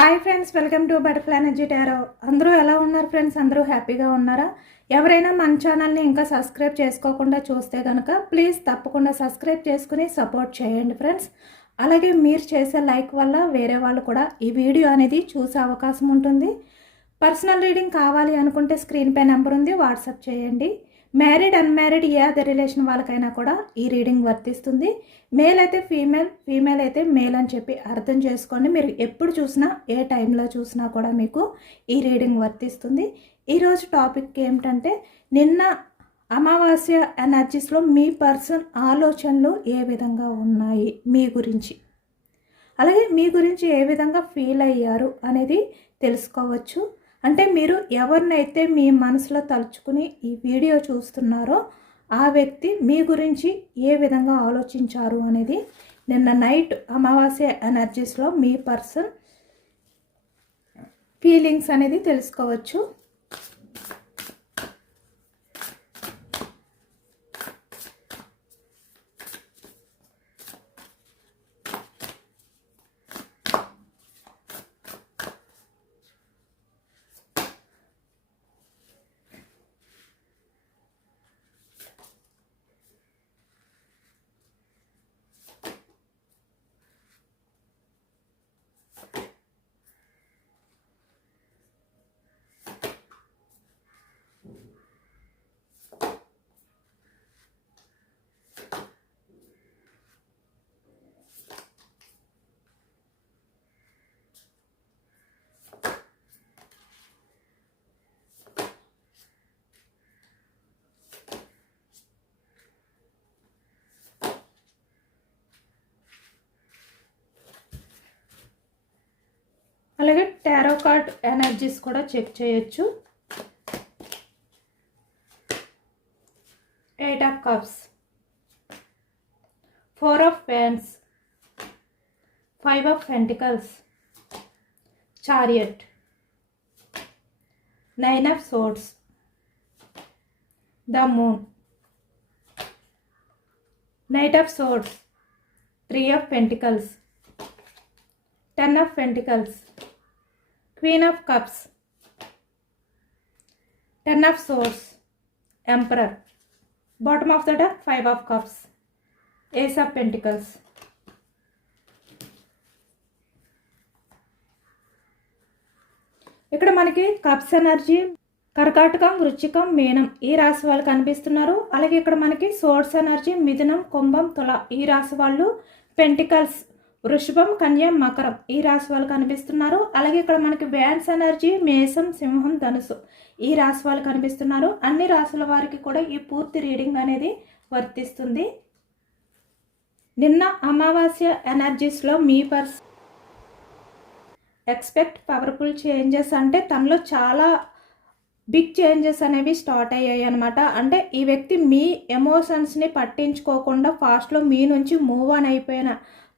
Hi friends, welcome to butterfly energy tarot. అందరూ ఎలా ఉన్నారు ఫ్రెండ్స్? అందరూ హ్యాపీగా ఉన్నారా? ఎవరైనా మన ఛానల్ని ఇంకా సబ్స్క్రైబ్ చేసుకోకుండా చూస్తే కనుక ప్లీజ్ తప్పకుండా సబ్స్క్రైబ్ చేసుకుని సపోర్ట్ చేయండి ఫ్రెండ్స్. అలాగే మీరు చేసే లైక్ వల్ల వేరే వాళ్ళు కూడా ఈ వీడియో అనేది చూసే అవకాశం ఉంటుంది. పర్సనల్ రీడింగ్ కావాలి అనుకుంటే స్క్రీన్ పై నెంబర్ ఉంది, వాట్సాప్ చేయండి. మ్యారీడ్ అన్మ్యారీడ్ ఏ అదే రిలేషన్ వాళ్ళకైనా కూడా ఈ రీడింగ్ వర్తిస్తుంది. మేల్ అయితే ఫీమేల్, ఫీమేల్ అయితే మేల్ అని చెప్పి అర్థం చేసుకోండి. మీరు ఎప్పుడు చూసినా ఏ టైంలో చూసినా కూడా మీకు ఈ రీడింగ్ వర్తిస్తుంది. ఈరోజు టాపిక్ ఏమిటంటే, నిన్న అమావాస్య ఎనర్జీస్లో మీ పర్సన్ ఆలోచనలు ఏ విధంగా ఉన్నాయి మీ గురించి, అలాగే మీ గురించి ఏ విధంగా ఫీల్ అయ్యారు అనేది తెలుసుకోవచ్చు. అంటే మీరు ఎవరినైతే మీ మనసులో తలుచుకుని ఈ వీడియో చూస్తున్నారో ఆ వ్యక్తి మీ గురించి ఏ విధంగా ఆలోచించారు అనేది నిన్న నైట్ అమావాస్య ఎనర్జీస్లో మీ పర్సన్ ఫీలింగ్స్ అనేది తెలుసుకోవచ్చు. అలాగే టారో కార్డ్ ఎనర్జీస్ కూడా చెక్ చేయొచ్చు. 8 of cups, 4 of pens, 5 of pentacles, chariot, 9 of swords, the moon, knight of swords, 3 of pentacles, 10 of pentacles, Queen of Cups, 10 of Swords, Emperor, bottom of the deck 5 of Cups, Ace of Pentacles. ఇక్కడ మనకి cups energy కర్కాటకం, వృశ్చికం, మీనం ఈ రాశి వాళ్ళు కనిపిస్తున్నారు. అలాగే ఇక్కడ మనకి సోర్స్ ఎనర్జీ మిథునం, కుంభం, తుల ఈ రాశి వాళ్ళు, పెంటికల్స్ వృషభం, కన్య, మకరం ఈ రాశి వాళ్ళు కనిపిస్తున్నారు. అలాగే ఇక్కడ మనకి వ్యాన్స్ ఎనర్జీ మేషం, సింహం, ధనుసు ఈ రాశి వాళ్ళు కనిపిస్తున్నారు. అన్ని రాశుల వారికి కూడా ఈ పూర్తి రీడింగ్ అనేది వర్తిస్తుంది. నిన్న అమావాస్య ఎనర్జీస్లో మీ పర్సన్ ఎక్స్పెక్ట్ పవర్ఫుల్ చేంజెస్, అంటే తనలో చాలా బిగ్ చేంజెస్ అనేవి స్టార్ట్ అయ్యాయి అనమాట. అంటే ఈ వ్యక్తి మీ ఎమోషన్స్ని పట్టించుకోకుండా ఫాస్ట్లో మీ నుంచి మూవ్ ఆన్ అయిపోయిన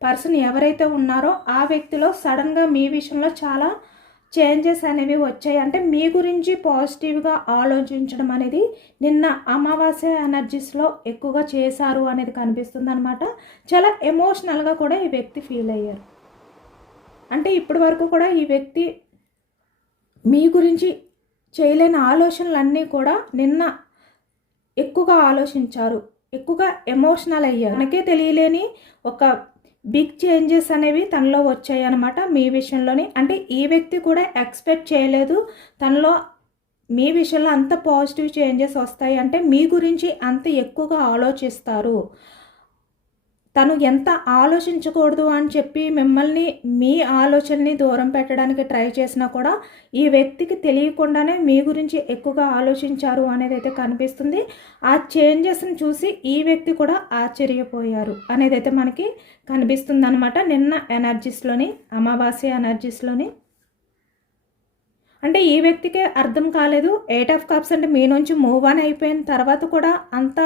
పర్సన్ ఎవరైతే ఉన్నారో ఆ వ్యక్తిలో సడన్గా మీ విషయంలో చాలా చేంజెస్ అనేవి వచ్చాయి. అంటే మీ గురించి పాజిటివ్గా ఆలోచించడం అనేది నిన్న అమావాస్య ఎనర్జీస్లో ఎక్కువగా చేశారు అనేది కనిపిస్తుంది అనమాట. చాలా ఎమోషనల్గా కూడా ఈ వ్యక్తి ఫీల్ అయ్యారు. అంటే ఇప్పటి వరకు కూడా ఈ వ్యక్తి మీ గురించి చేయలేని ఆలోచనలన్నీ కూడా నిన్న ఎక్కువగా ఆలోచించారు, ఎక్కువగా ఎమోషనల్ అయ్యారు. మనకే తెలియలేని ఒక బిగ్ చేంజెస్ అనేవి తనలో వచ్చాయి అన్నమాట మీ విషయంలోని. అంటే ఈ వ్యక్తి కూడా ఎక్స్పెక్ట్ చేయలేదు తనలో మీ విషయంలో అంత పాజిటివ్ చేంజెస్ వస్తాయి, అంటే మీ గురించి అంత ఎక్కువగా ఆలోచిస్తారు. తను ఎంత ఆలోచించకూడదు అని చెప్పి మిమ్మల్ని మీ ఆలోచనని దూరం పెట్టడానికి ట్రై చేసినా కూడా ఈ వ్యక్తికి తెలియకుండానే మీ గురించి ఎక్కువగా ఆలోచించారు అనేది అయితే కనిపిస్తుంది. ఆ చేంజెస్ని చూసి ఈ వ్యక్తి కూడా ఆశ్చర్యపోయారు అనేది అయితే మనకి కనిపిస్తుంది అనమాట నిన్న ఎనర్జీస్లోని, అమావాస్య ఎనర్జీస్లోని. అంటే ఈ వ్యక్తికే అర్థం కాలేదు 8 ఆఫ్ కప్స్ అంటే మీ నుంచి మూవ్ ఆన్ అయిపోయిన తర్వాత కూడా అంత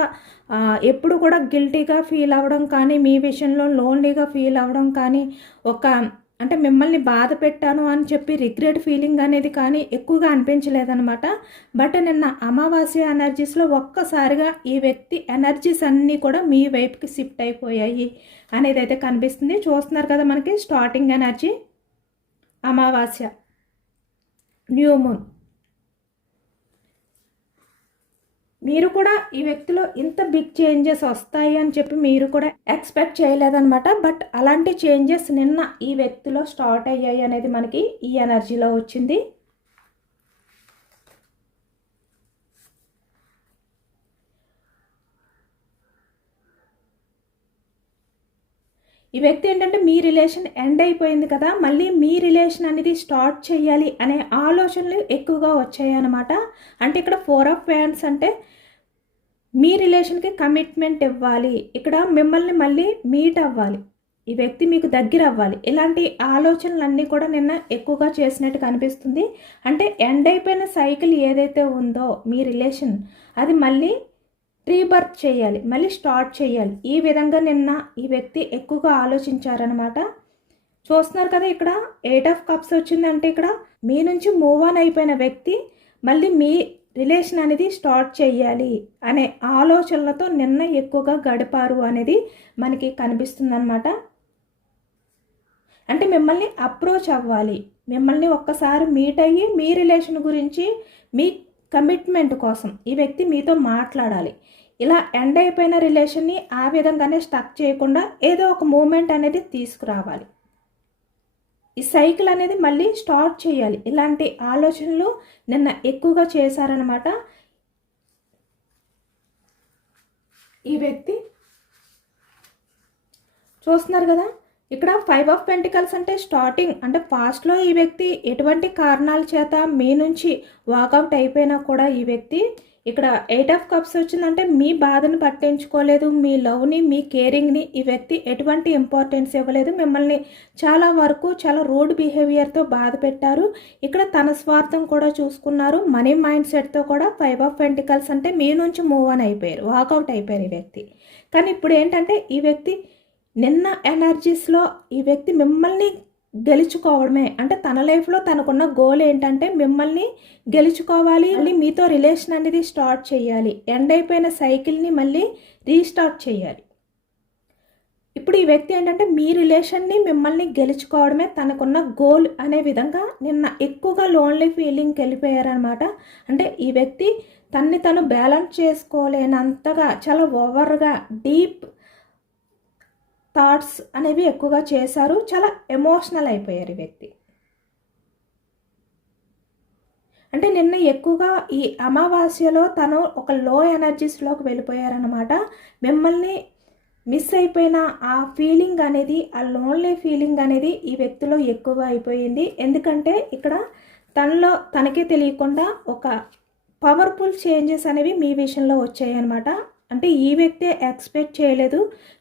ఎప్పుడు కూడా గిల్టీగా ఫీల్ అవ్వడం కానీ, మీ విషయంలో లోన్లీగా ఫీల్ అవ్వడం కానీ, ఒక అంటే మిమ్మల్ని బాధ పెట్టాను అని చెప్పి రిగ్రెట్ ఫీలింగ్ అనేది కానీ ఎక్కువగా అనిపించలేదన్నమాట. బట్ నిన్న అమావాస్య ఎనర్జీస్లో ఒక్కసారిగా ఈ వ్యక్తి ఎనర్జీస్ అన్నీ కూడా మీ వైపుకి షిఫ్ట్ అయిపోయాయి అనేది అయితే కనిపిస్తుంది. చూస్తున్నారు కదా మనకి స్టార్టింగ్ ఎనర్జీ అమావాస్య, న్యూ మూన్. మీరు కూడా ఈ వ్యక్తిలో ఇంత బిగ్ చేంజెస్ వస్తాయి అని చెప్పి మీరు కూడా ఎక్స్పెక్ట్ చేయలేదన్నమాట. బట్ అలాంటి చేంజెస్ నిన్న ఈ వ్యక్తిలో స్టార్ట్ అయ్యాయి అనేది మనకి ఈ ఎనర్జీలో వచ్చింది. ఈ వ్యక్తి ఏంటంటే మీ రిలేషన్ ఎండ్ అయిపోయింది కదా, మళ్ళీ మీ రిలేషన్ అనేది స్టార్ట్ చేయాలి అనే ఆలోచనలు ఎక్కువగా వచ్చాయి అన్నమాట. అంటే ఇక్కడ 4 ఆఫ్ వ్యాండ్స్ అంటే మీ రిలేషన్కి కమిట్మెంట్ ఇవ్వాలి, ఇక్కడ మిమ్మల్ని మళ్ళీ మీట్ అవ్వాలి, ఈ వ్యక్తి మీకు దగ్గర అవ్వాలి, ఇలాంటి ఆలోచనలన్నీ కూడా నిన్న ఎక్కువగా చేసినట్టు కనిపిస్తుంది. అంటే ఎండ్ అయిపోయిన సైకిల్ ఏదైతే ఉందో మీ రిలేషన్, అది మళ్ళీ రీబర్త్ చేయాలి, మళ్ళీ స్టార్ట్ చేయాలి. ఈ విధంగా నిన్న ఈ వ్యక్తి ఎక్కువగా ఆలోచించారనమాట. చూస్తున్నారు కదా, ఇక్కడ 8 ఆఫ్ కప్స్ వచ్చిందంటే ఇక్కడ మీ నుంచి మూవ్ ఆన్ అయిపోయిన వ్యక్తి మళ్ళీ మీ రిలేషన్ అనేది స్టార్ట్ చేయాలి అనే ఆలోచనలతో నిన్న ఎక్కువగా గడిపారు అనేది మనకి కనిపిస్తుంది అనమాట. అంటే మిమ్మల్ని అప్రోచ్ అవ్వాలి, మిమ్మల్ని ఒక్కసారి మీట్ అయ్యి మీ రిలేషన్ గురించి, మీ కమిట్మెంట్ కోసం ఈ వ్యక్తి మీతో మాట్లాడాలి. ఇలా ఎండ్ అయిపోయిన రిలేషన్ని ఆ విధంగానే స్టక్ చేయకుండా ఏదో ఒక మూమెంట్ అనేది తీసుకురావాలి, ఈ సైకిల్ అనేది మళ్ళీ స్టార్ట్ చేయాలి. ఇలాంటి ఆలోచనలు నిన్న ఎక్కువగా చేశారనమాట ఈ వ్యక్తి. చూస్తున్నారు కదా, ఇక్కడ 5 ఆఫ్ పెంటికల్స్ అంటే స్టార్టింగ్, అంటే పాస్ట్లో ఈ వ్యక్తి ఎటువంటి కారణాల చేత మీ నుంచి వాకౌట్ అయిపోయినా కూడా ఈ వ్యక్తి ఇక్కడ 8 ఆఫ్ కప్స్ వచ్చిందంటే మీ బాధను పట్టించుకోలేదు, మీ లవ్ని, మీ కేరింగ్ని ఈ వ్యక్తి ఎటువంటి ఇంపార్టెన్స్ ఇవ్వలేదు, మిమ్మల్ని చాలా వరకు చాలా రూడ్ బిహేవియర్తో బాధ పెట్టారు. ఇక్కడ తన స్వార్థం కూడా చూసుకున్నారు, మనీ మైండ్ సెట్తో కూడా 5 ఆఫ్ పెంటికల్స్ అంటే మీ నుంచి మూవ్ ఆన్ అయిపోయారు, వాకౌట్ అయిపోయారు ఈ వ్యక్తి. కానీ ఇప్పుడు ఏంటంటే ఈ వ్యక్తి నిన్న ఎనర్జీస్లో ఈ వ్యక్తి మిమ్మల్ని గెలుచుకోవడమే, అంటే తన లైఫ్లో తనకున్న గోల్ ఏంటంటే మిమ్మల్ని గెలుచుకోవాలి, మళ్ళీ మీతో రిలేషన్ అనేది స్టార్ట్ చేయాలి, ఎండ్ అయిపోయిన సైకిల్ని మళ్ళీ రీస్టార్ట్ చేయాలి. ఇప్పుడు ఈ వ్యక్తి ఏంటంటే మీ రిలేషన్ని మిమ్మల్ని గెలుచుకోవడమే తనకున్న గోల్ అనే విధంగా నిన్న ఎక్కువగా లోన్లీ ఫీలింగ్కి వెళ్ళిపోయారనమాట. అంటే ఈ వ్యక్తి తన్ని తను బ్యాలెన్స్ చేసుకోలేనంతగా చాలా ఓవర్గా డీప్ థాట్స్ అనేవి ఎక్కువగా చేశారు, చాలా ఎమోషనల్ అయిపోయారు ఈ వ్యక్తి. అంటే నిన్న ఎక్కువగా ఈ అమావాస్యలో తను ఒక లో ఎనర్జీస్లోకి వెళ్ళిపోయారనమాట. మిమ్మల్ని మిస్ అయిపోయిన ఆ ఫీలింగ్ అనేది, ఆ లోన్లీ ఫీలింగ్ అనేది ఈ వ్యక్తిలో ఎక్కువగా అయిపోయింది. ఎందుకంటే ఇక్కడ తనలో తనకే తెలియకుండా ఒక పవర్ఫుల్ చేంజెస్ అనేవి మీ విషయంలో వచ్చాయి అన్నమాట. అంటే ఈ వ్యక్తి ఎక్స్పెక్ట్ చేయలేదు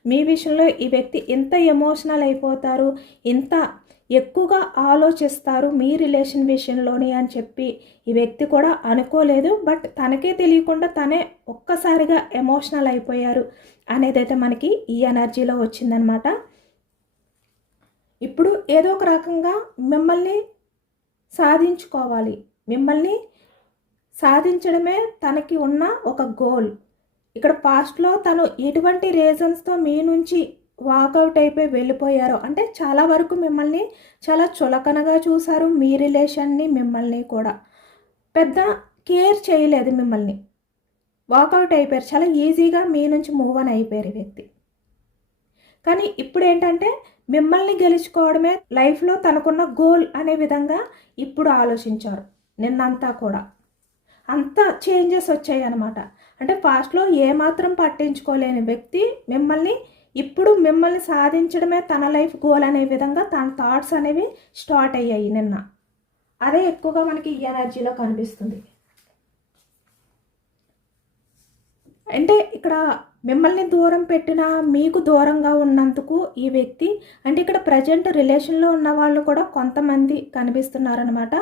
మీ విషయంలో ఈ వ్యక్తి ఇంత ఎమోషనల్ అయిపోతారు, ఇంత ఎక్కువగా ఆలోచిస్తారు మీ రిలేషన్ విషయంలోని అని చెప్పి ఈ వ్యక్తి కూడా అనుకోలేదు. బట్ తనకే తెలియకుండా తనే ఒక్కసారిగా ఎమోషనల్ అయిపోయారు అనేదైతే మనకి ఈ ఎనర్జీలో వచ్చిందనమాట. ఇప్పుడు ఏదో ఒక రకంగా మిమ్మల్ని సాధించుకోవాలి, మిమ్మల్ని సాధించడమే తనకి ఉన్న ఒక గోల్. ఇక్కడ పాస్ట్లో తను ఎటువంటి రీజన్స్తో మీ నుంచి వాకౌట్ అయిపోయి వెళ్ళిపోయారో, అంటే చాలా వరకు మిమ్మల్ని చాలా చులకనగా చూశారు, మీ రిలేషన్ని మిమ్మల్ని కూడా పెద్ద కేర్ చేయలేదు, మిమ్మల్ని వాకౌట్ అయిపోయారు, చాలా ఈజీగా మీ నుంచి మూవ్ ఆన్ అయిపోయారు ఈ వ్యక్తి. కానీ ఇప్పుడు ఏంటంటే మిమ్మల్ని గెలుచుకోవడమే లైఫ్లో తనకున్న గోల్ అనే విధంగా ఇప్పుడు ఆలోచించారు. నిన్నంతా కూడా అంత చేంజెస్ వచ్చాయి అన్నమాట. అంటే పాస్ట్లో ఏమాత్రం పట్టించుకోలేని వ్యక్తి మిమ్మల్ని సాధించడమే తన లైఫ్ గోల్ అనే విధంగా తన థాట్స్ అనేవి స్టార్ట్ అయ్యాయి నిన్న. అదే ఎక్కువగా మనకి ఈ ఎనర్జీలో కనిపిస్తుంది. అంటే ఇక్కడ మిమ్మల్ని దూరం పెట్టినా మీకు దూరంగా ఉన్నందుకు ఈ వ్యక్తి, అంటే ఇక్కడ ప్రజెంట్ రిలేషన్లో ఉన్న వాళ్ళు కూడా కొంతమంది కనిపిస్తున్నారనమాట.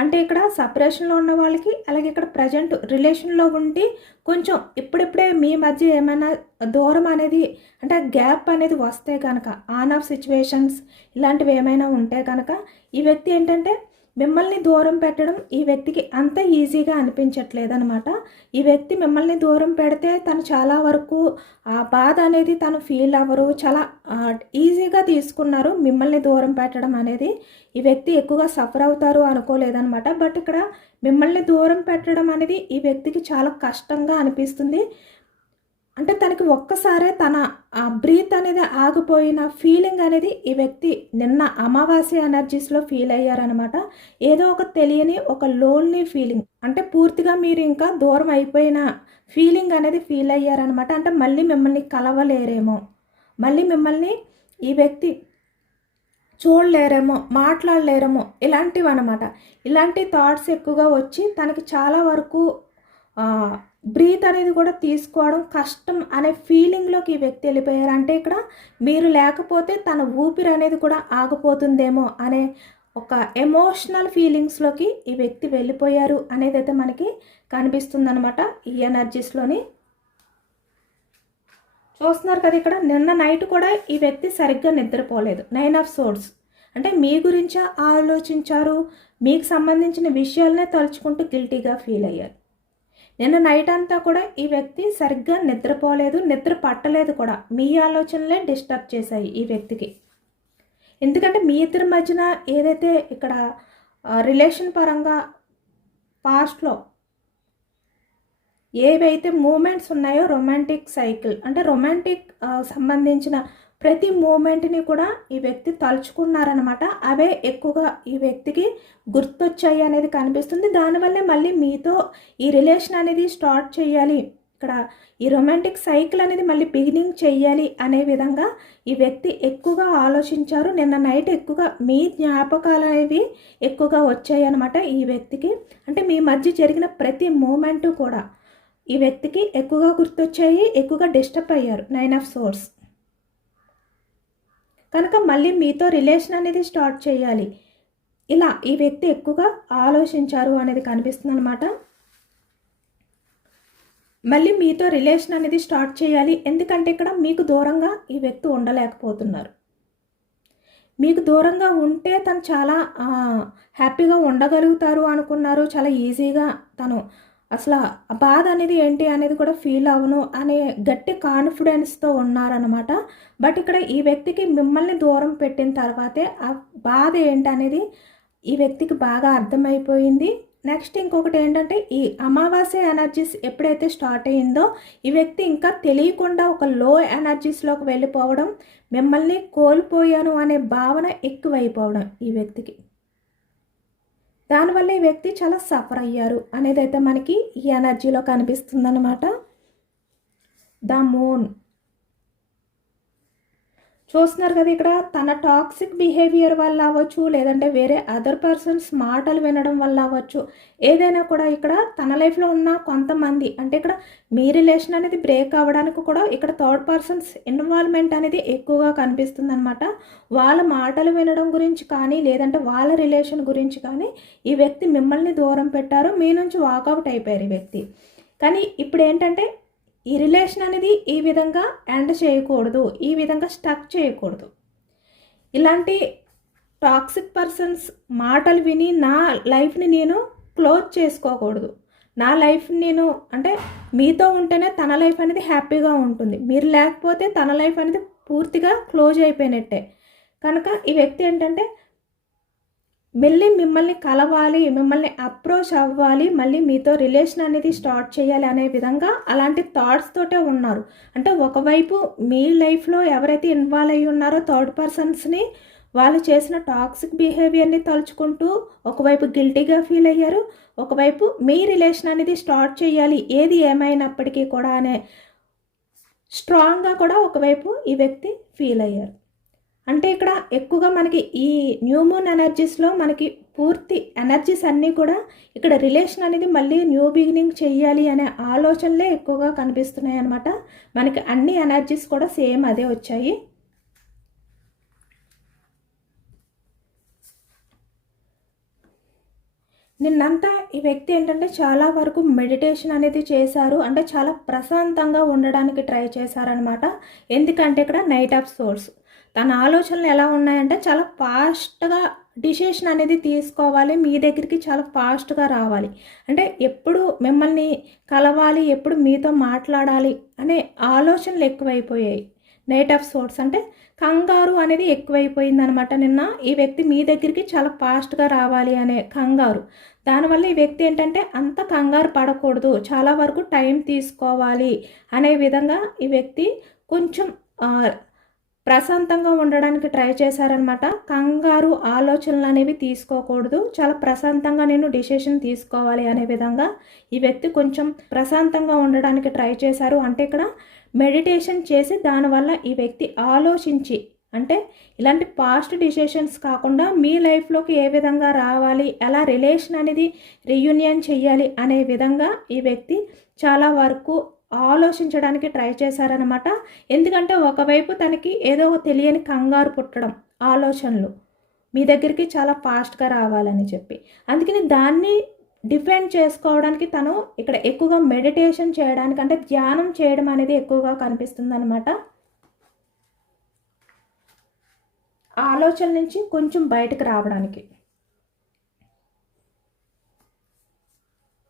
అంటే ఇక్కడ సపరేషన్లో ఉన్న వాళ్ళకి, అలాగే ఇక్కడ ప్రజెంట్ రిలేషన్లో ఉండి కొంచెం ఇప్పుడిప్పుడే మీ మధ్య ఏమైనా దూరం అనేది, అంటే గ్యాప్ అనేది వస్తే కనుక, ఆన్ ఆఫ్ సిచ్యువేషన్స్ ఇలాంటివి ఏమైనా ఉంటే కనుక ఈ వ్యక్తి ఏంటంటే మిమ్మల్ని దూరం పెట్టడం ఈ వ్యక్తికి అంత ఈజీగా అనిపించట్లేదనమాట. ఈ వ్యక్తి మిమ్మల్ని దూరం పెడితే తను చాలా వరకు ఆ బాధ అనేది తను ఫీల్ అవ్వరు. చాలా ఈజీగా తీసుకున్నారు మిమ్మల్ని దూరం పెట్టడం అనేది. ఈ వ్యక్తి ఎక్కువగా సఫర్ అవుతారు అనుకోలేదనమాట. బట్ ఇక్కడ మిమ్మల్ని దూరం పెట్టడం అనేది ఈ వ్యక్తికి చాలా కష్టంగా అనిపిస్తుంది. అంటే తనకి ఒక్కసారే తన బ్రీత్ అనేది ఆగిపోయిన ఫీలింగ్ అనేది ఈ వ్యక్తి నిన్న అమావాస్య ఎనర్జీస్లో ఫీల్ అయ్యారనమాట. ఏదో ఒక తెలియని ఒక లోన్లీ ఫీలింగ్, అంటే పూర్తిగా మీరు ఇంకా దూరం అయిపోయిన ఫీలింగ్ అనేది ఫీల్ అయ్యారనమాట. అంటే మళ్ళీ మిమ్మల్ని కలవలేరేమో, మళ్ళీ మిమ్మల్ని ఈ వ్యక్తి చూడలేరేమో, మాట్లాడలేరేమో, ఇలాంటివి అనమాట. ఇలాంటి థాట్స్ ఎక్కువగా వచ్చి తనకి చాలా వరకు బ్రీత్ అనేది కూడా తీసుకోవడం కష్టం అనే ఫీలింగ్లోకి ఈ వ్యక్తి వెళ్ళిపోయారు. అంటే ఇక్కడ మీరు లేకపోతే తన ఊపిరి అనేది కూడా ఆగిపోతుందేమో అనే ఒక ఎమోషనల్ ఫీలింగ్స్లోకి ఈ వ్యక్తి వెళ్ళిపోయారు అనేది అయితే మనకి కనిపిస్తుందన్నమాట ఈ ఎనర్జీస్లోని. చూస్తున్నారు కదా, ఇక్కడ నిన్న నైట్ కూడా ఈ వ్యక్తి సరిగ్గా నిద్రపోలేదు. 9 ఆఫ్ సోర్డ్స్ అంటే మీ గురించే ఆలోచించారు, మీకు సంబంధించిన విషయాలనే తలుచుకుంటూ గిల్టీగా ఫీల్ అయ్యారు. నిన్న నైట్ అంతా కూడా ఈ వ్యక్తి సరిగ్గా నిద్రపోలేదు, నిద్ర పట్టలేదు కూడా. మీ ఆలోచనలే డిస్టర్బ్ చేశాయి ఈ వ్యక్తికి. ఎందుకంటే మీ ఇద్దరి మధ్యన ఏదైతే ఇక్కడ రిలేషన్ పరంగా పాస్ట్లో ఏవైతే మూమెంట్స్ ఉన్నాయో, రొమాంటిక్ సైకిల్ అంటే రొమాంటిక్ సంబంధించిన ప్రతి మూమెంట్ని కూడా ఈ వ్యక్తి తలుచుకున్నారనమాట. అవే ఎక్కువగా ఈ వ్యక్తికి గుర్తొచ్చాయి అనేది కనిపిస్తుంది. దానివల్లే మళ్ళీ మీతో ఈ రిలేషన్ అనేది స్టార్ట్ చేయాలి, ఇక్కడ ఈ రొమాంటిక్ సైకిల్ అనేది మళ్ళీ బిగినింగ్ చేయాలి అనే విధంగా ఈ వ్యక్తి ఎక్కువగా ఆలోచించారు. నిన్న నైట్ ఎక్కువగా మీ జ్ఞాపకాలు అనేవి ఎక్కువగా వచ్చాయి అనమాట ఈ వ్యక్తికి. అంటే మీ మధ్య జరిగిన ప్రతి మూమెంటు కూడా ఈ వ్యక్తికి ఎక్కువగా గుర్తొచ్చాయి, ఎక్కువగా డిస్టర్బ్ అయ్యారు. 9 ఆఫ్ సోర్డ్స్ కనుక మళ్ళీ మీతో రిలేషన్ అనేది స్టార్ట్ చేయాలి, ఇలా ఈ వ్యక్తి ఎక్కువగా ఆలోచించారు అనేది కనిపిస్తుంది అనమాట. మళ్ళీ మీతో రిలేషన్ అనేది స్టార్ట్ చేయాలి, ఎందుకంటే ఇక్కడ మీకు దూరంగా ఈ వ్యక్తి ఉండలేకపోతున్నారు. మీకు దూరంగా ఉంటే తను చాలా హ్యాపీగా ఉండగలుగుతారు అనుకున్నారు. చాలా ఈజీగా తను అసలు ఆ బాధ అనేది ఏంటి అనేది కూడా ఫీల్ అవ్వను అనే గట్టి కాన్ఫిడెన్స్తో ఉన్నారనమాట. బట్ ఇక్కడ ఈ వ్యక్తికి మిమ్మల్ని దూరం పెట్టిన తర్వాతే ఆ బాధ ఏంటి అనేది ఈ వ్యక్తికి బాగా అర్థమైపోయింది. నెక్స్ట్ ఇంకొకటి ఏంటంటే, ఈ అమావాస్య ఎనర్జీస్ ఎప్పుడైతే స్టార్ట్ అయ్యిందో ఈ వ్యక్తి ఇంకా తెలియకుండా ఒక లో ఎనర్జీస్లోకి వెళ్ళిపోవడం, మిమ్మల్ని కోల్పోయాను అనే భావన ఎక్కువైపోవడం ఈ వ్యక్తికి. దానివల్ల ఈ వ్యక్తి చాలా సఫర్ అయ్యారు అనేది అయితే మనకి ఈ ఎనర్జీలో కనిపిస్తుందన్నమాట. ద మూన్ చూస్తున్నారు కదా, ఇక్కడ తన టాక్సిక్ బిహేవియర్ వల్ల అవ్వచ్చు, లేదంటే వేరే అదర్ పర్సన్స్ మాటలు వినడం వల్ల అవ్వచ్చు, ఏదైనా కూడా ఇక్కడ తన లైఫ్లో ఉన్న కొంతమంది, అంటే ఇక్కడ మీ రిలేషన్ అనేది బ్రేక్ అవ్వడానికి కూడా ఇక్కడ థర్డ్ పర్సన్స్ ఇన్వాల్వ్మెంట్ అనేది ఎక్కువగా కనిపిస్తుంది అనమాట. వాళ్ళ మాటలు వినడం గురించి కానీ, లేదంటే వాళ్ళ రిలేషన్ గురించి కానీ ఈ వ్యక్తి మిమ్మల్ని దూరం పెట్టారు, మీ నుంచి వాకౌట్ అయిపోయారు ఈ వ్యక్తి. కానీ ఇప్పుడు ఏంటంటే, ఈ రిలేషన్ అనేది ఈ విధంగా ఎండ్ చేయకూడదు, ఈ విధంగా స్టక్ చేయకూడదు. ఇలాంటి టాక్సిక్ పర్సన్స్ మాటలు విని నా లైఫ్ని నేను క్లోజ్ చేసుకోకూడదు. నా లైఫ్ని నేను, అంటే మీతో ఉంటేనే తన లైఫ్ అనేది హ్యాపీగా ఉంటుంది, మీరు లేకపోతే తన లైఫ్ అనేది పూర్తిగా క్లోజ్ అయిపోయినట్టే. కనుక ఈ వ్యక్తి ఏంటంటే మళ్ళీ మిమ్మల్ని కలవాలి, మిమ్మల్ని అప్రోచ్ అవ్వాలి, మళ్ళీ మీతో రిలేషన్ అనేది స్టార్ట్ చేయాలి అనే విధంగా అలాంటి థాట్స్ తోటే ఉన్నారు. అంటే ఒకవైపు మీ లైఫ్లో ఎవరైతే ఇన్వాల్వ్ అయ్యి ఉన్నారో థర్డ్ పర్సన్స్ని, వాళ్ళు చేసిన టాక్సిక్ బిహేవియర్ని తలుచుకుంటూ ఒకవైపు గిల్టీగా ఫీల్ అయ్యారు, ఒకవైపు మీ రిలేషన్ అనేది స్టార్ట్ చేయాలి ఏది ఏమైనప్పటికీ కూడా అనే స్ట్రాంగ్గా కూడా ఒకవైపు ఈ వ్యక్తి ఫీల్ అయ్యారు. అంటే ఇక్కడ ఎక్కువగా మనకి ఈ న్యూ మూన్ ఎనర్జీస్లో మనకి పూర్తి ఎనర్జీస్ అన్నీ కూడా ఇక్కడ రిలేషన్ అనేది మళ్ళీ న్యూ బిగినింగ్ చెయ్యాలి అనే ఆలోచనలే ఎక్కువగా కనిపిస్తున్నాయి అన్నమాట. మనకి అన్ని ఎనర్జీస్ కూడా సేమ్ అదే వచ్చాయి. నిన్నంతా ఈ వ్యక్తి ఏంటంటే చాలా వరకు మెడిటేషన్ అనేది చేశారు, అంటే చాలా ప్రశాంతంగా ఉండడానికి ట్రై చేశారనమాట. ఎందుకంటే ఇక్కడ నైట్ ఆఫ్ సోర్స్ తన ఆలోచనలు ఎలా ఉన్నాయంటే చాలా ఫాస్ట్గా డిసిషన్ అనేది తీసుకోవాలి, మీ దగ్గరికి చాలా ఫాస్ట్గా రావాలి. అంటే ఎప్పుడు మిమ్మల్ని కలవాలి, ఎప్పుడు మీతో మాట్లాడాలి అనే ఆలోచనలు ఎక్కువైపోయాయి. నైట్ ఆఫ్ సోర్ట్స్ అంటే కంగారు అనేది ఎక్కువైపోయిందనమాట. నిన్న ఈ వ్యక్తి మీ దగ్గరికి చాలా ఫాస్ట్గా రావాలి అనే కంగారు. దానివల్ల ఈ వ్యక్తి ఏంటంటే అంత కంగారు పడకూడదు, చాలా వరకు టైం తీసుకోవాలి అనే విధంగా ఈ వ్యక్తి కొంచెం ప్రశాంతంగా ఉండడానికి ట్రై చేశారనమాట. కంగారు ఆలోచనలు అనేవి తీసుకోకూడదు, చాలా ప్రశాంతంగా నేను డిసిషన్ తీసుకోవాలి అనే విధంగా ఈ వ్యక్తి కొంచెం ప్రశాంతంగా ఉండడానికి ట్రై చేశారు. అంటే ఇక్కడ మెడిటేషన్ చేసి దానివల్ల ఈ వ్యక్తి ఆలోచించి, అంటే ఇలాంటి పాస్ట్ డిసిషన్స్ కాకుండా మీ లైఫ్లోకి ఏ విధంగా రావాలి, ఎలా రిలేషన్ అనేది రీయూనియన్ చెయ్యాలి అనే విధంగా ఈ వ్యక్తి చాలా వరకు ఆలోచించడానికి ట్రై చేశారనమాట. ఎందుకంటే ఒకవైపు తనకి ఏదో తెలియని కంగారు పుట్టడం, ఆలోచనలు మీ దగ్గరికి చాలా ఫాస్ట్గా రావాలని చెప్పి, అందుకని దాన్ని డిఫెండ్ చేసుకోవడానికి తను ఇక్కడ ఎక్కువగా మెడిటేషన్ చేయడానికి, అంటే ధ్యానం చేయడం అనేది ఎక్కువగా కనిపిస్తుంది అనమాట. ఆలోచన నుంచి కొంచెం బయటకు రావడానికి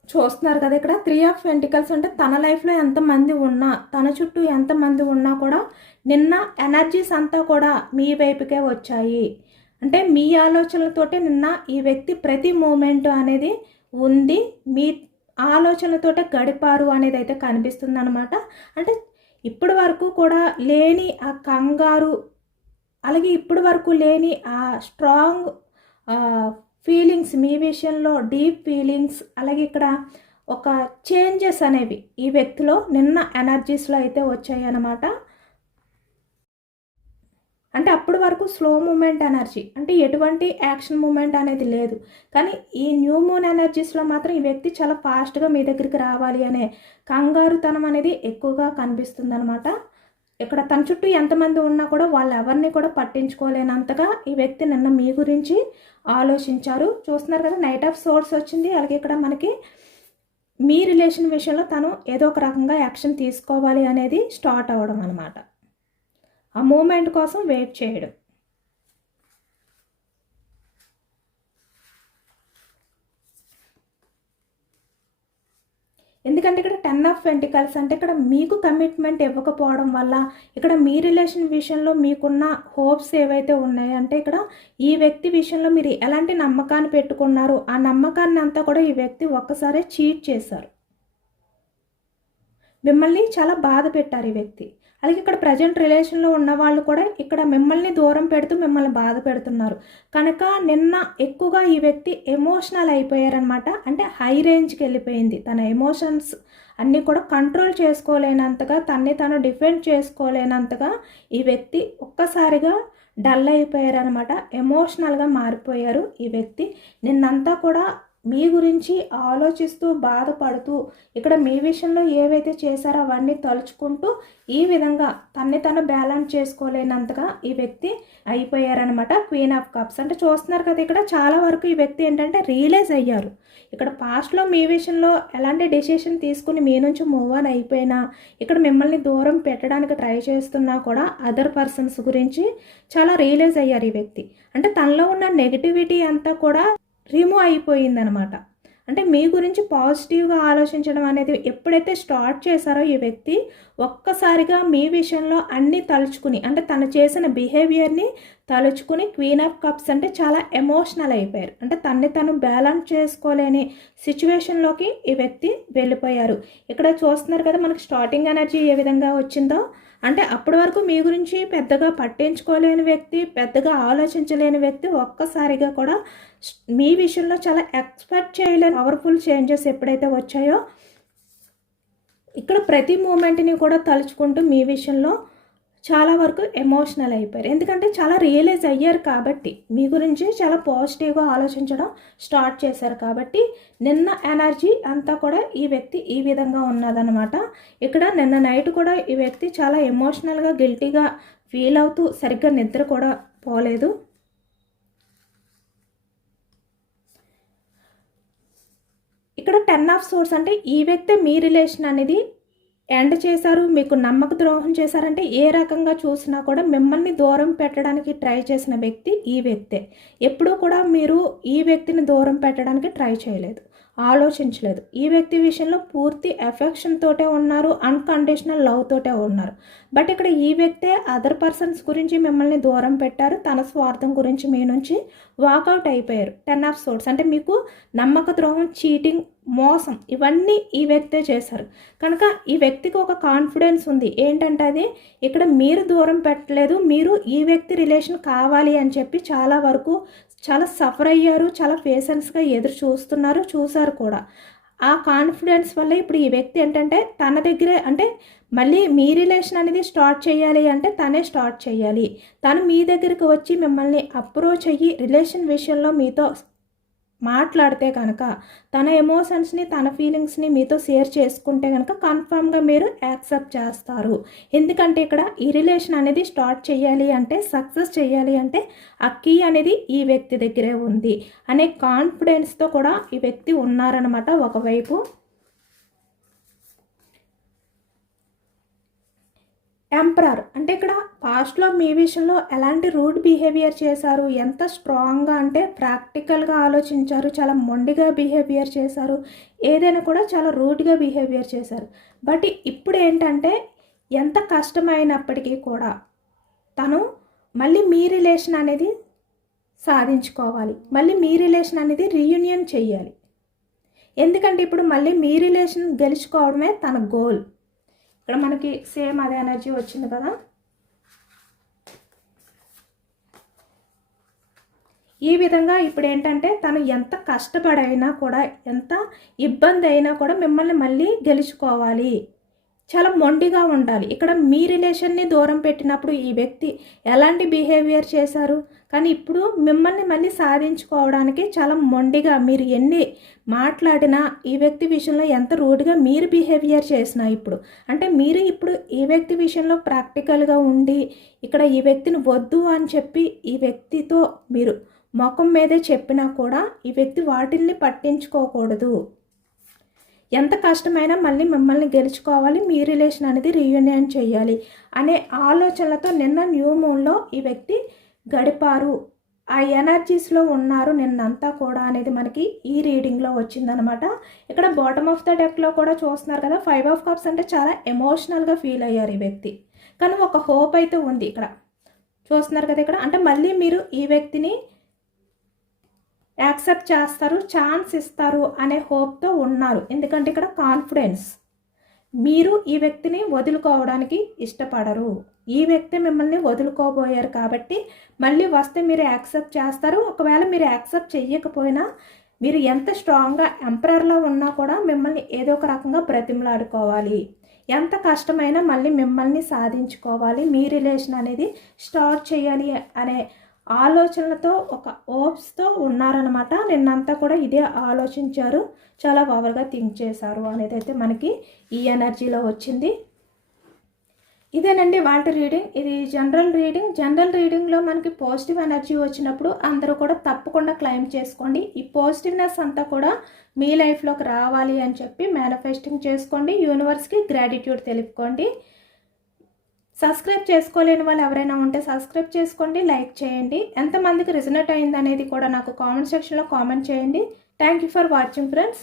చూస్తున్నారు కదా. ఇక్కడ 3 ఆఫ్ పెంటికల్స్ అంటే తన లైఫ్లో ఎంతమంది ఉన్నా, తన చుట్టూ ఎంతమంది ఉన్నా కూడా నిన్న ఎనర్జీస్ అంతా కూడా మీ వైపుకే వచ్చాయి. అంటే మీ ఆలోచనలతోటే నిన్న ఈ వ్యక్తి ప్రతి మూమెంట్ అనేది ఉంది, మీ ఆలోచనలతోటే గడిపారు అనేది అయితే కనిపిస్తుంది అనమాట. అంటే ఇప్పటి వరకు కూడా లేని ఆ కంగారు, అలాగే ఇప్పటి వరకు లేని ఆ స్ట్రాంగ్ ఫీలింగ్స్ మీ విషయంలో, డీప్ ఫీలింగ్స్, అలాగే ఇక్కడ ఒక చేంజెస్ అనేవి ఈ వ్యక్తిలో నిన్న ఎనర్జీస్లో అయితే వచ్చాయి అన్నమాట. అంటే అప్పటి వరకు స్లో మూమెంట్ ఎనర్జీ, అంటే ఎటువంటి యాక్షన్ మూమెంట్ అనేది లేదు, కానీ ఈ న్యూ మూన్ ఎనర్జీస్లో మాత్రం ఈ వ్యక్తి చాలా ఫాస్ట్గా మీ దగ్గరికి రావాలి అనే కంగారుతనం అనేది ఎక్కువగా కనిపిస్తుంది అనమాట. ఇక్కడ తన చుట్టూ ఎంతమంది ఉన్నా కూడా వాళ్ళు ఎవరిని కూడా పట్టించుకోలేనంతగా ఈ వ్యక్తి నిన్న మీ గురించి ఆలోచించారు. చూస్తున్నారు కదా, నైట్ ఆఫ్ సోర్స్ వచ్చింది. అలాగే ఇక్కడ మనకి మీ రిలేషన్ విషయంలో తను ఏదో ఒక రకంగా యాక్షన్ తీసుకోవాలి అనేది స్టార్ట్ అవ్వడం అనమాట. ఆ మూమెంట్ కోసం వెయిట్ చేయడం. ఎందుకంటే ఇక్కడ 10 ఆఫ్ పెంటికల్స్ అంటే ఇక్కడ మీకు కమిట్మెంట్ ఇవ్వకపోవడం వల్ల, ఇక్కడ మీ రిలేషన్ విషయంలో మీకున్న హోప్స్ ఏవైతే ఉన్నాయో, అంటే ఇక్కడ ఈ వ్యక్తి విషయంలో మీరు ఎలాంటి నమ్మకాన్ని పెట్టుకున్నారు, ఆ నమ్మకాన్ని అంతా కూడా ఈ వ్యక్తి ఒక్కసారే చీట్ చేశారు, మిమ్మల్ని చాలా బాధ పెట్టారు ఈ వ్యక్తి. అలాగే ఇక్కడ ప్రజెంట్ రిలేషన్లో ఉన్న వాళ్ళు కూడా ఇక్కడ మిమ్మల్ని దూరం పెడుతూ మిమ్మల్ని బాధ పెడుతున్నారు కనుక నిన్న ఎక్కువగా ఈ వ్యక్తి ఎమోషనల్ అయిపోయారనమాట. అంటే హై రేంజ్కి వెళ్ళిపోయింది తన ఎమోషన్స్ అన్నీ కూడా కంట్రోల్ చేసుకోలేనంతగా, తన్ని తను డిఫెండ్ చేసుకోలేనంతగా ఈ వ్యక్తి ఒక్కసారిగా డల్ అయిపోయారనమాట. ఎమోషనల్గా మారిపోయారు ఈ వ్యక్తి. నిన్నంతా కూడా మీ గురించి ఆలోచిస్తూ బాధపడుతూ, ఇక్కడ మీ విషయంలో ఏవైతే చేశారో అవన్నీ తలుచుకుంటూ ఈ విధంగా తన్ని తను బ్యాలెన్స్ చేసుకోలేనంతగా ఈ వ్యక్తి అయిపోయారనమాట. క్వీన్ ఆఫ్ కప్స్ అంటే చూస్తున్నారు కదా, ఇక్కడ చాలా వరకు ఈ వ్యక్తి ఏంటంటే రియలైజ్ అయ్యారు. ఇక్కడ పాస్ట్లో మీ విషయంలో ఎలాంటి డెసిషన్ తీసుకుని మీ నుంచి మూవ్ ఆన్ అయిపోయినా, ఇక్కడ మిమ్మల్ని దూరం పెట్టడానికి ట్రై చేస్తున్నా కూడా అదర్ పర్సన్స్ గురించి చాలా రియలైజ్ అయ్యారు ఈ వ్యక్తి. అంటే తనలో ఉన్న నెగిటివిటీ అంతా కూడా రిమూవ్ అయిపోయిందనమాట. అంటే మీ గురించి పాజిటివ్గా ఆలోచించడం అనేది ఎప్పుడైతే స్టార్ట్ చేశారో ఈ వ్యక్తి ఒక్కసారిగా మీ విషయంలో అన్నీ తలుచుకుని, అంటే తను చేసిన బిహేవియర్ని తలుచుకుని క్వీన్ ఆఫ్ కప్స్ అంటే చాలా ఎమోషనల్ అయిపోయారు. అంటే తన్ని తను బ్యాలెన్స్ చేసుకోలేని సిచ్యువేషన్లోకి ఈ వ్యక్తి వెళ్ళిపోయారు. ఇక్కడ చూస్తున్నారు కదా మనకు స్టార్టింగ్ ఎనర్జీ ఏ విధంగా వచ్చిందో. అంటే అప్పటి వరకు మీ గురించి పెద్దగా పట్టించుకోలేని వ్యక్తి, పెద్దగా ఆలోచించలేని వ్యక్తి ఒక్కసారిగా కూడా మీ విషయంలో చాలా ఎక్స్పెక్ట్ చేయలేని పవర్ఫుల్ చేంజెస్ ఎప్పుడైతే వచ్చాయో, ఇక్కడ ప్రతి మూమెంట్ని కూడా తలుచుకుంటూ మీ విషయంలో చాలా వరకు ఎమోషనల్ అయిపోయారు. ఎందుకంటే చాలా రియలైజ్ అయ్యారు కాబట్టి, మీ గురించి చాలా పాజిటివ్గా ఆలోచించడం స్టార్ట్ చేశారు కాబట్టి నిన్న ఎనర్జీ అంతా కూడా ఈ వ్యక్తి ఈ విధంగా ఉన్నదనమాట. ఇక్కడ నిన్న నైట్ కూడా ఈ వ్యక్తి చాలా ఎమోషనల్గా గిల్టీగా ఫీల్ అవుతూ సరిగ్గా నిద్ర కూడా పోలేదు. ఇక్కడ 10 ఆఫ్ సోర్స్ అంటే ఈ వ్యక్తి మీ రిలేషన్ అనేది ఎండ్ చేశారు, మీకు నమ్మక ద్రోహం చేశారంటే ఏ రకంగా చూసినా కూడా మిమ్మల్ని దూరం పెట్టడానికి ట్రై చేసిన వ్యక్తి ఈ వ్యక్తే. ఎప్పుడూ కూడా మీరు ఈ వ్యక్తిని దూరం పెట్టడానికి ట్రై చేయలేదు, ఆలోచించలేదు. ఈ వ్యక్తి విషయంలో పూర్తి ఎఫెక్షన్ తోటే ఉన్నారు, అన్కండిషనల్ లవ్ తోటే ఉన్నారు. బట్ ఇక్కడ ఈ వ్యక్తే అదర్ పర్సన్స్ గురించి మిమ్మల్ని దూరం పెట్టారు, తన స్వార్థం గురించి మీ నుంచి వాకౌట్ అయిపోయారు. 10 ఆఫ్ సోర్డ్స్ అంటే మీకు నమ్మక ద్రోహం, చీటింగ్, మోసం ఇవన్నీ ఈ వ్యక్తే చేశారు. కనుక ఈ వ్యక్తికి ఒక కాన్ఫిడెన్స్ ఉంది. ఏంటంటే అది ఇక్కడ మీరు దూరం పెట్టలేదు, మీరు ఈ వ్యక్తి రిలేషన్ కావాలి అని చెప్పి చాలా వరకు చాలా సఫర్ అయ్యారు, చాలా పేషెన్స్గా ఎదురు చూశారు కూడా. ఆ కాన్ఫిడెన్స్ వల్ల ఇప్పుడు ఈ వ్యక్తి ఏంటంటే తన దగ్గరే అంటే మళ్ళీ మీ రిలేషన్ అనేది స్టార్ట్ చేయాలి అంటే తనే స్టార్ట్ చేయాలి. తను మీ దగ్గరికి వచ్చి మిమ్మల్ని అప్రోచ్ అయ్యి రిలేషన్ విషయంలో మీతో మాట్లాడితే కనుక, తన ఎమోషన్స్ని, తన ఫీలింగ్స్ని మీతో షేర్ చేసుకుంటే కనుక కన్ఫామ్గా మీరు యాక్సెప్ట్ చేస్తారు. ఎందుకంటే ఇక్కడ ఈ రిలేషన్ అనేది స్టార్ట్ చేయాలి అంటే, సక్సెస్ చేయాలి అంటే ఆ కీ అనేది ఈ వ్యక్తి దగ్గరే ఉంది అనే కాన్ఫిడెన్స్తో కూడా ఈ వ్యక్తి ఉన్నారనమాట. ఒకవైపు ఎంపరర్ అంటే ఇక్కడ పాస్ట్లో మీ విషయంలో ఎలాంటి రూడ్ బిహేవియర్ చేశారు, ఎంత స్ట్రాంగ్గా అంటే ప్రాక్టికల్గా ఆలోచించారు, చాలా మొండిగా బిహేవియర్ చేశారు, ఏదైనా కూడా చాలా రూడ్గా బిహేవియర్ చేశారు. బట్ ఇప్పుడు ఏంటంటే ఎంత కష్టమైనప్పటికీ కూడా తను మళ్ళీ మీ రిలేషన్ అనేది సాధించుకోవాలి, మళ్ళీ మీ రిలేషన్ అనేది రీయూనియన్ చేయాలి. ఎందుకంటే ఇప్పుడు మళ్ళీ మీ రిలేషన్ గెలుచుకోవడమే తన గోల్. ఇక్కడ మనకి సేమ్ అదే ఎనర్జీ వచ్చింది కదా. ఈ విధంగా ఇప్పుడు ఏంటంటే తను ఎంత కష్టపడైనా కూడా, ఎంత ఇబ్బంది అయినా కూడా మిమ్మల్ని మళ్ళీ గెలుచుకోవాలి, చాలా మొండిగా ఉండాలి. ఇక్కడ మీ రిలేషన్ని దూరం పెట్టినప్పుడు ఈ వ్యక్తి ఎలాంటి బిహేవియర్ చేశారు, కానీ ఇప్పుడు మిమ్మల్ని మళ్ళీ సాధించుకోవడానికి చాలా మొండిగా, మీరు ఎన్ని మాట్లాడినా ఈ వ్యక్తి విషయంలో ఎంత రూడ్గా మీరు బిహేవియర్ చేసినా ఇప్పుడు అంటే మీరు ఇప్పుడు ఈ వ్యక్తి విషయంలో ప్రాక్టికల్గా ఉండి ఇక్కడ ఈ వ్యక్తిని వద్దు అని చెప్పి ఈ వ్యక్తితో మీరు ముఖం మీదే చెప్పినా కూడా ఈ వ్యక్తి వాటిల్ని పట్టించుకోకూడదు. ఎంత కష్టమైనా మళ్ళీ మిమ్మల్ని గెలుచుకోవాలి, మీ రిలేషన్ అనేది రీయూనియన్ చేయాలి అనే ఆలోచనలతో నిన్న న్యూ మూన్లో ఈ వ్యక్తి గడిపారు, ఆ ఎనర్జీస్లో ఉన్నారు నిన్నంతా కూడా అనేది మనకి ఈ రీడింగ్లో వచ్చిందనమాట. ఇక్కడ బాటమ్ ఆఫ్ ద డెక్లో కూడా చూస్తున్నారు కదా, 5 ఆఫ్ కప్స్ అంటే చాలా ఎమోషనల్గా ఫీల్ అయ్యారు ఈ వ్యక్తి. కానీ ఒక హోప్ అయితే ఉంది ఇక్కడ, చూస్తున్నారు కదా ఇక్కడ అంటే మళ్ళీ మీరు ఈ వ్యక్తిని యాక్సెప్ట్ చేస్తారు, ఛాన్స్ ఇస్తారు అనే హోప్తో ఉన్నారు. ఎందుకంటే ఇక్కడ కాన్ఫిడెన్స్, మీరు ఈ వ్యక్తిని వదులుకోవడానికి ఇష్టపడరు, ఈ వ్యక్తి మిమ్మల్ని వదులుకోబోయారు కాబట్టి మళ్ళీ వస్తే మీరు యాక్సెప్ట్ చేస్తారు. ఒకవేళ మీరు యాక్సెప్ట్ చెయ్యకపోయినా మీరు ఎంత స్ట్రాంగ్గా ఎంపరర్లో ఉన్నా కూడా మిమ్మల్ని ఏదో ఒక రకంగా బ్రతిమలాడుకోవాలి, ఎంత కష్టమైనా మళ్ళీ మిమ్మల్ని సాధించుకోవాలి, మీ రిలేషన్ అనేది స్టార్ట్ చేయాలి అనే ఆలోచనలతో ఒక హోప్స్తో ఉన్నారనమాట. నిన్నంతా కూడా ఇదే ఆలోచించారు, చాలా ఓవర్గా థింక్ చేశారు అనేది అయితే మనకి ఈ ఎనర్జీలో వచ్చింది. ఇదేనండి వాటి రీడింగ్. ఇది జనరల్ రీడింగ్. జనరల్ రీడింగ్లో మనకి పాజిటివ్ ఎనర్జీ వచ్చినప్పుడు అందరూ కూడా తప్పకుండా క్లైమ్ చేసుకోండి. ఈ పాజిటివ్నెస్ అంతా కూడా మీ లైఫ్లోకి రావాలి అని చెప్పి మేనిఫెస్టింగ్ చేసుకోండి, యూనివర్స్కి గ్రాటిట్యూడ్ తెలుపుకోండి. సబ్స్క్రైబ్ చేసుకోలేని వాళ్ళు ఎవరైనా ఉంటే సబ్స్క్రైబ్ చేసుకోండి, లైక్ చేయండి. ఎంతమందికి రిజనేట్ అయింది అనేది కూడా నాకు కామెంట్ సెక్షన్లో కామెంట్ చేయండి. Thank you for watching friends.